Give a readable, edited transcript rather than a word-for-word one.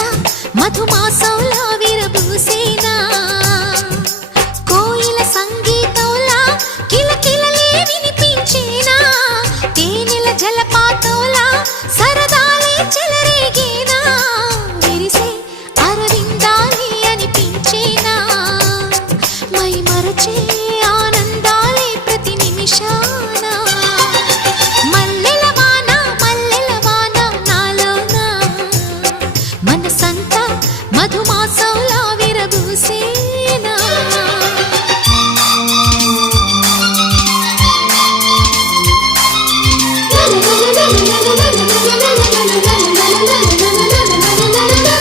మధుమాసంలా విరబూసేనా కోయిల సంగీతంలా కిలకిలలే వినిపించేనా తేనెల జలపాతంలా సరదాలే చెలరేగేనా విరిసే అరవిందాలే అనిపించేనా మై మరచే ఆనందాలే ప్రతి నిమిషాన మల్లెల వాన నాలోన మనసంతా మధుమాసంలా విరబూసే